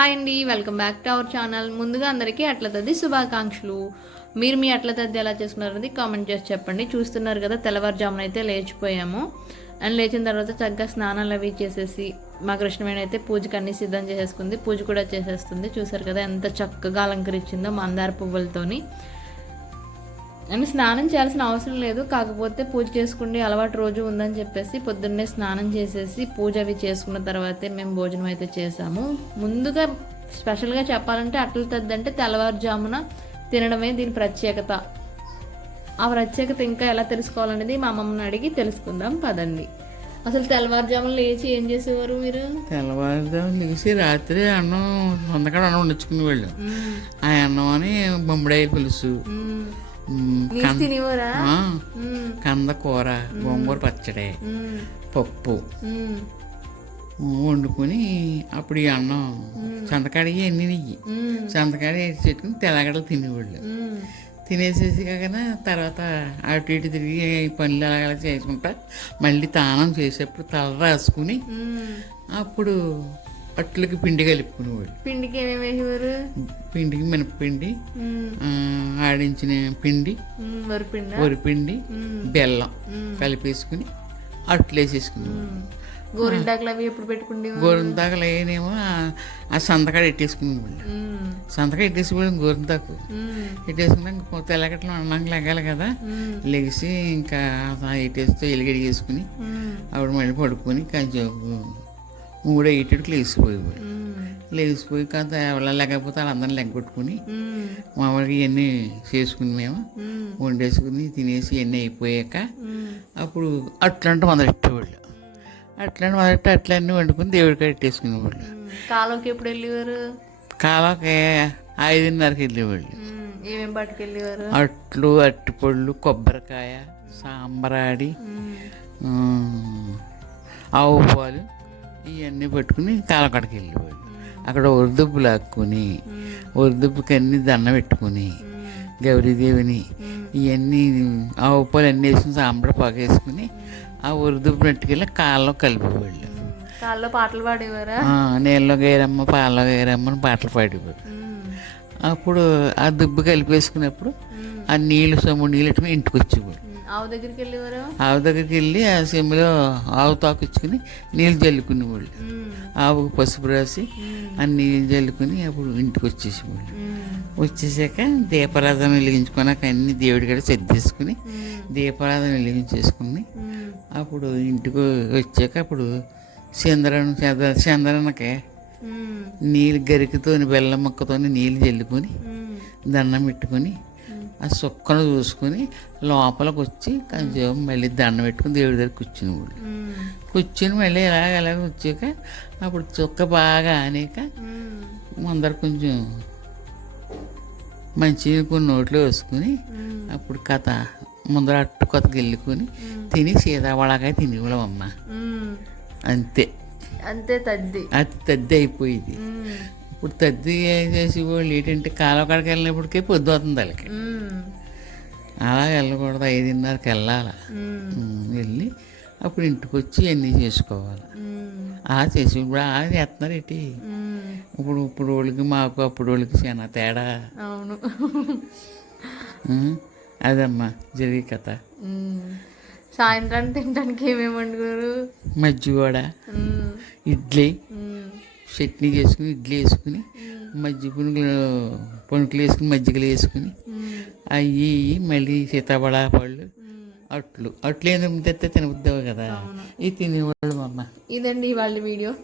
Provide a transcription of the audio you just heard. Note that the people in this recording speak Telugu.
హాయ్ అండి welcome back to our channel. ముందుగా అందరికీ అట్ల తద్ది శుభాకాంక్షలు. మీరు మీ అట్ల తద్ది ఎలా చేసుకున్నారనేది కామెంట్ చేసి చెప్పండి. చూస్తున్నారు కదా తెల్లవారుజామున అయితే లేచిపోయాము. అండ్ లేచిన తర్వాత చక్కగా స్నానాలు అవి చేసేసి మా కృష్ణవేణి అయితే పూజకి అన్ని సిద్ధం చేసేసుకుంది. పూజ కూడా చేసేస్తుంది. చూసారు కదా ఎంత చక్కగా అలంకరించిందో మందార పువ్వులతోని. అండ్ స్నానం చేయాల్సిన అవసరం లేదు కాకపోతే పూజ చేసుకునే అలవాటు రోజు ఉందని చెప్పేసి పొద్దున్నే స్నానం చేసేసి పూజ అవి చేసుకున్న తర్వాతే మేము భోజనం అయితే చేసాము ముందుగా స్పెషల్గా చెప్పాలంటే అట్ల తద్దంటే తెల్లవారుజామున తినడమే దీని ప్రత్యేకత. ఆ ప్రత్యేకత ఇంకా ఎలా తెలుసుకోవాలనేది మా అమ్మమ్మని అడిగి తెలుసుకుందాం పదండి. అసలు తెల్లవారుజామున లేచి ఏం చేసేవారు మీరు? తెల్లవారుజాము లేచి రాత్రి అన్నం వందకాడ అన్నం వండించుకుని వెళ్ళాం ఆ అన్నం అని బొమ్మడాయి పులుసు. కంద కూర గోంగూర పచ్చడి. పప్పు. వండుకొని అప్పుడు ఈ అన్నం సంతకాడికి ఎన్ని నెయ్యి. సంతకాడ వేసి పెట్టుకుని తెల్లగడలు తినేవాళ్ళు. తినేసేసి కాకనా తర్వాత అటు ఇటు తిరిగి పనులు అలాగలా చేసుకుంటా మళ్ళీ తానం చేసేప్పుడు తల రాసుకుని. అప్పుడు అట్లకి పిండి కలుపుకునేవాళ్ళు పిండికి ఏమేమి వేసేవారు పిండికి మినపపిండి ఆడించిన పిండి. వరిపిండ. బెల్లం. కలిపేసుకుని అట్లేసేసుకుని. గోరింటాకులు అవి ఎప్పుడు గోరింతాకులు అయ్యేనేమో ఆ- సంతకాడ ఎట్టేసుకుని వాళ్ళు మ్మ్. సంతకాడ ఎట్టేసుకోవడం గోరింతాకు మ్మ్. ఎట్టేసుకున్నాక తెల్లగట్లు అన్నం లెగాలి కదా. లెగిసి ఇంకా ఎట్టేస్తే ఎలిగడి చేసుకుని. అప్పుడు మళ్ళీ పడుకొని కొంచెం మూడో ఇటుడికి లేచిపోయేవాడు. లేచిపోయి కాస్త ఎవరు లేకపోతే వాళ్ళందరిని లెగ్గొట్టుకుని మ్మ్. మామూలుగా ఇవన్నీ చేసుకుని మేము. వండేసుకుని తినేసి ఇవన్నీ అయిపోయాక. అప్పుడు అట్లాంటి మొదలెట్టేవాళ్ళు అట్లాంటి మొదలెట్టి అట్లన్నీ వండుకుని దేవుడికి పెట్టేసుకునేవాళ్ళు మ్మ్. కాలువకి ఎప్పుడు వెళ్ళేవారు కాలకి ఐదున్నరకి వెళ్ళేవాళ్ళు మ్మ్. ఏమేం పట్టుకెళ్ళేవారు అట్లు అట్టిపళ్ళు కొబ్బరికాయ సాంబరాడి ఆవు పాలు ఇవన్నీ పట్టుకుని కాలకడకి వెళ్ళేవాళ్ళు అక్కడ ఉర్దుబ్బు లాక్కుని అన్ని దండ పెట్టుకుని. గౌరీదేవిని. ఇవన్నీ ఆవు పాలు అన్నీ వేసుకుని సాంబర పాకేసుకుని ఆ ఉర్దుబ్బు నెట్టుకెళ్ళి కాళ్ళలో కలిపేవాళ్ళు. కాల్లో పాటలు పాడేవారా నీళ్ళలో గేరమ్మ పాలలో గేరమ్మ అని పాటలు పాడేవారు. అప్పుడు ఆ దుబ్బు కలిపేసుకున్నప్పుడు. ఆ నీళ్ళు సొమ్ము నీళ్ళు ఇంటికి వచ్చేవాడు. ఆవు దగ్గరికి వెళ్ళేవారు ఆవు దగ్గరికి వెళ్ళి ఆ సెమ్మిలో ఆవు తాకు ఇచ్చుకుని నీళ్ళు చల్లుకునేవాళ్ళు మ్మ్. ఆవుకు పసుపు రాసి. ఆ నీళ్ళు చల్లుకుని అప్పుడు ఇంటికి వచ్చేసేవాళ్ళు. వచ్చేసాక దీపారాధన వెలిగించుకున్నాక అన్ని దేవుడి కాడ సర్దేసుకుని. దీపారాధన వెలిగించేసుకుని. అప్పుడు ఇంటికి వచ్చాక అప్పుడు చంద్రన చంద్రనకి మ్మ్. నీళ్ళు గరికతో బెల్లం ముక్కతో నీళ్ళు చల్లుకొని. దండం పెట్టుకొని ఆ సుక్కను చూసుకొని లోపలికి వచ్చి కొంచెం మళ్ళీ దండం పెట్టుకుని దేవుడి దగ్గర కూర్చునేవాళ్ళు మ్మ్. కూర్చుని మళ్ళీ ఇలాగ ఇలాగ వచ్చాక అప్పుడు చుక్క బాగా మ్మ్. ముందర కొంచెం మంచి కొన్ని నోట్లో వేసుకుని. అప్పుడు కథ ముందర అట్టు కొత్తకి వెళ్ళుకొని తిని సీతావళగా తినేవాళ్ళం అమ్మ మ్మ్. అంతే అంతే తద్ది అది తద్ది అయిపోయింది. ఇప్పుడు తద్ది చేసి వాళ్ళు ఏంటంటే కాలువ కాడికి వెళ్ళినప్పటికే పొద్దు అవుతుంది వాళ్ళకి. అలా వెళ్ళకూడదు ఐదున్నరకి వెళ్ళాలి వెళ్ళి అప్పుడు ఇంటికి వచ్చి అన్నీ చేసుకోవాలి. అలా చేసి ఇప్పుడు అలా చేస్తున్నారు ఏంటి. ఇప్పుడు ఇప్పుడు వాళ్ళకి మాకు అప్పుడు వాళ్ళకి చాలా తేడా అవును అదమ్మా జరిగే కథ. సాయంత్రానికి తినడానికి ఏమేమి వండుకోరు మజ్జిగ వడ మ్మ్. ఇడ్లీ. చట్నీ చేసుకుని ఇడ్లీ వేసుకుని మజ్జిగ పునుగులు పునుకులు వేసుకుని మజ్జిగలు వేసుకుని. అవి మళ్ళీ సీతాఫల పళ్ళు. అట్లు. అట్లు ఏదో తెస్తే తినబుద్దావు కదా. ఇది తినేవాళ్ళు అమ్మ. ఇదండి వాళ్ళ వీడియో.